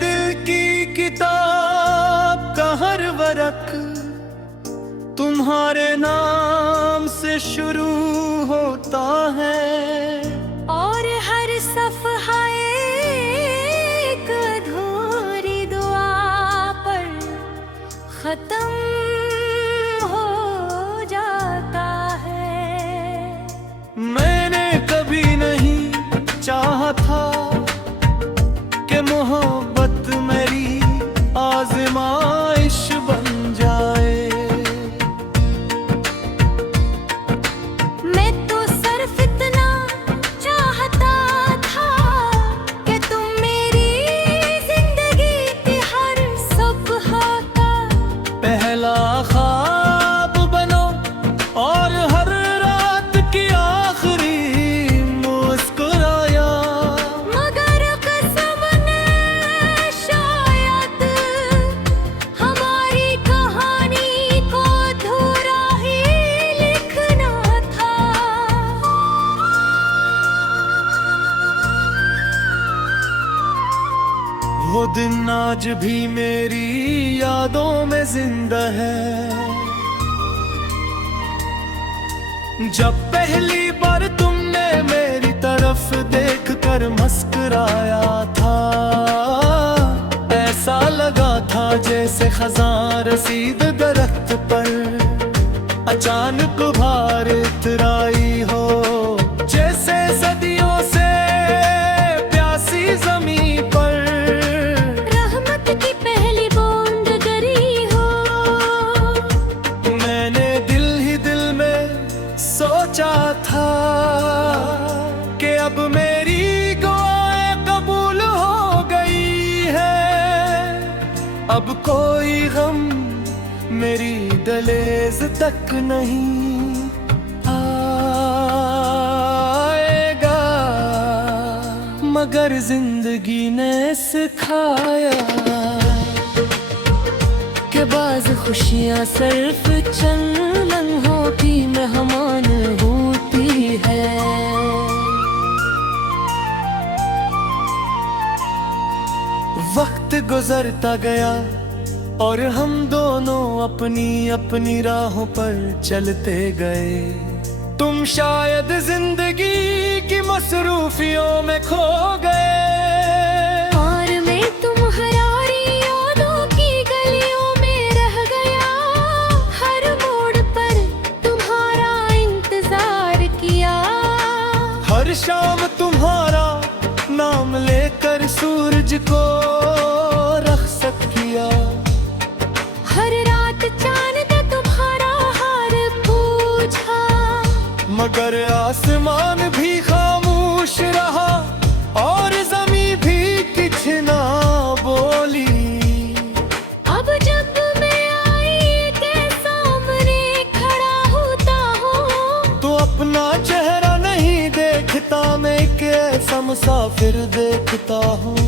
दिल की किताब का हर वरक तुम्हारे नाम से शुरू होता है, और हर सफ़हा एक अधूरी दुआ पर खत्म हो जाता है। मैंने कभी नहीं चाहा था कि मोहब्बत मेरी आज़माइश बन जाए। मैं तो सिर्फ इतना चाहता था कि तुम मेरी जिंदगी की हर सफ़हा का पहला ख्वाब बनो और हर रात की आखिरी मुस्कुराया। मगर कसम ने शायद हमारी कहानी को अधूरा ही लिखना था। वो दिन आज भी मेरी यादों में जिंदा है, जब पहली बार तुमने मेरी तरफ देखकर मुस्कुराया था। ऐसा लगा था जैसे खज़ां रसीद दरख्त पर अचानक बाहर उतराई हो, जैसे सदियों से प्यासी ज़मीं पर रहमत की पहली बूंद गिरी हो। मैंने दिल ही दिल में सोचा था कि अब मेरी दुआएं कबूल हो गई है, अब कोई गम मेरी दहलीज तक नहीं आएगा। मगर जिंदगी ने सिखाया कि बाज़ खुशियाँ सिर्फ चंद लम्हों की मेहमान होती है। वक्त गुजरता गया और हम दोनों अपनी अपनी राहों पर चलते गए। तुम शायद जिंदगी की मसरूफियों में खो गए, और मैं तुम्हारी यादों की गलियों में रह गया। हर मोड़ पर तुम्हारा इंतजार किया, हर शाम तुम्हारा नाम लेकर सूरज को रख्सत किया। हर रात चांद ने तुम्हारा हाल पूछा, मगर आसमान भी खामोश रहा और ज़मीं भी कुछ ना बोली। अब जब मैं आई के सामने खड़ा होता हूँ तो अपना चेहरा नहीं देखता, मैं एक ऐसा मुसाफिर देखता हूँ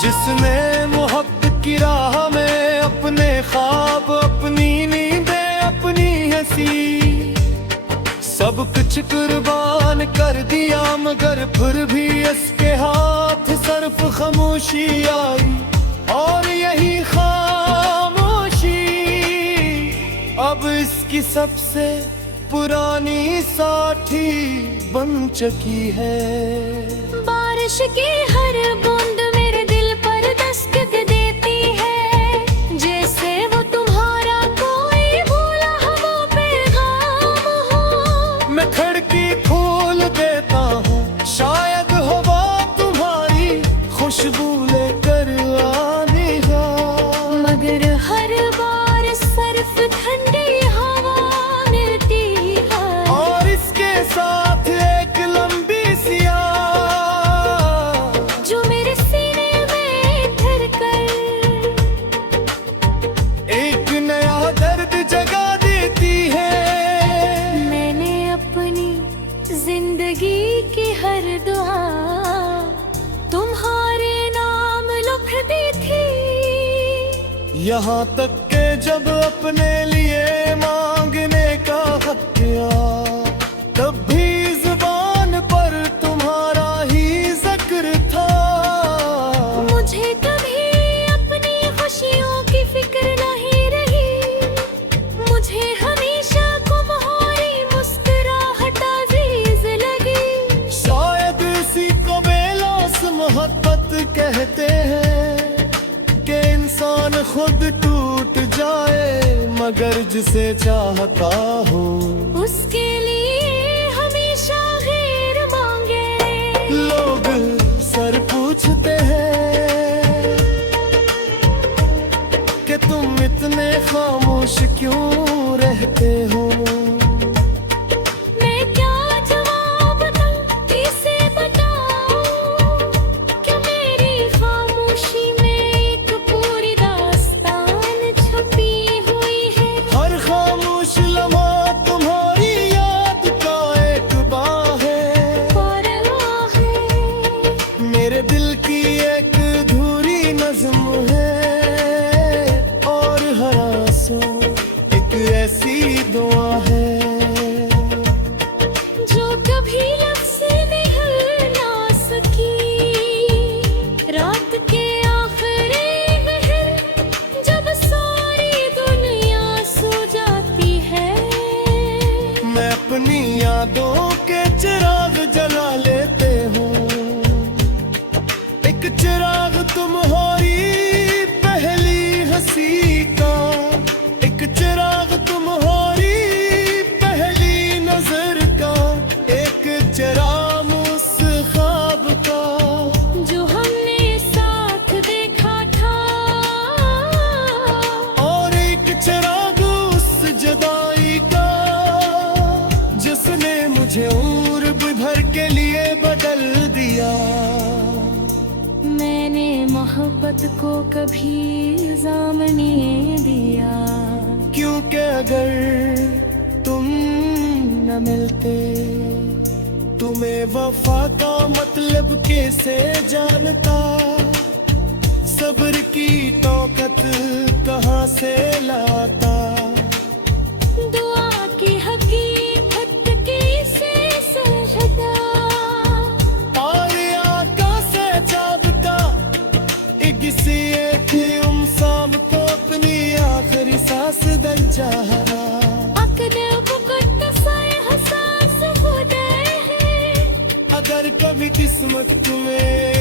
जिसने मोहब्बत की राह में अपने ख्वाब, अपनी नींदें, अपनी हंसी सब कुछ कुर्बान कर दिया। मगर फिर भी इसके हाथ सिर्फ खामोशी आई, और यही खामोशी अब इसकी सबसे पुरानी साथी बन चुकी है। बारिश की हर बूंद मेरे दिल पर दस्तक देती है, जैसे वो तुम्हारा कोई भूला हुआ पैगाम हो। मैं खिड़की खोल देता हूँ, शायद हवा तुम्हारी खुशबू लेकर आने का, मगर हर बार सिर्फ ठंडी हवा मिलती है, और इसके साथ एक लंबी सी आह जो मेरे सीने में धर कर एक नया दर्द जगा देती है। मैंने अपनी जिंदगी की हर दुआ तुम्हारे नाम लिख दी थी। यहाँ तक के जब अपने लिए मांगने का हक किया, तब भी जुबान पर तुम्हारा ही जिक्र था। खुद टूट जाए, मगर जिसे चाहता हूँ उसके लिए हमेशा खैर मांगे। लोग सर पूछते हैं कि तुम इतने खामोश क्यों रहते हो। मैं क्या जवाब दूं, किसे बताऊं, कि मेरी खामोशी में एक पूरी दास्तान छुपी हुई है। हर खामोश लम्हा तुम्हारी याद का एक बाह है, और आह है, मेरे दिल की एक अधूरी नज़्म है, और हर आंसू एक ऐसी दुआ है जो कभी लफ्ज़ निकल ना सकी। रात के आखिरी पहर जब सारी दुनिया सो जाती है, मैं अपनी यादों के चिराग जला लेते हूँ। एक चिराग तुम्हारी पहली हंसी का, एक चिराग तुम्हारी पहली नजर का, एक चिराग उस ख्वाब का जो हमने साथ देखा था। और एक चिराग उस जुदाई का जिसने मुझे उम्र भर के लिए बदल दिया। मैंने मोहब्बत को कभी इल्जाम नहीं दिया, क्योंकि अगर तुम न मिलते, तुम्हें वफा का मतलब कैसे जानता, सब्र की तौकत कहाँ से लाता। दुआ की हकीकत कैसे समझता, और आका से चाबता किसी एक इंसान को अपनी आखिरी सांस दल चाहा। अकदर वक़्त साए हसास खुदा है। अगर कभी किस्मत तुम्हें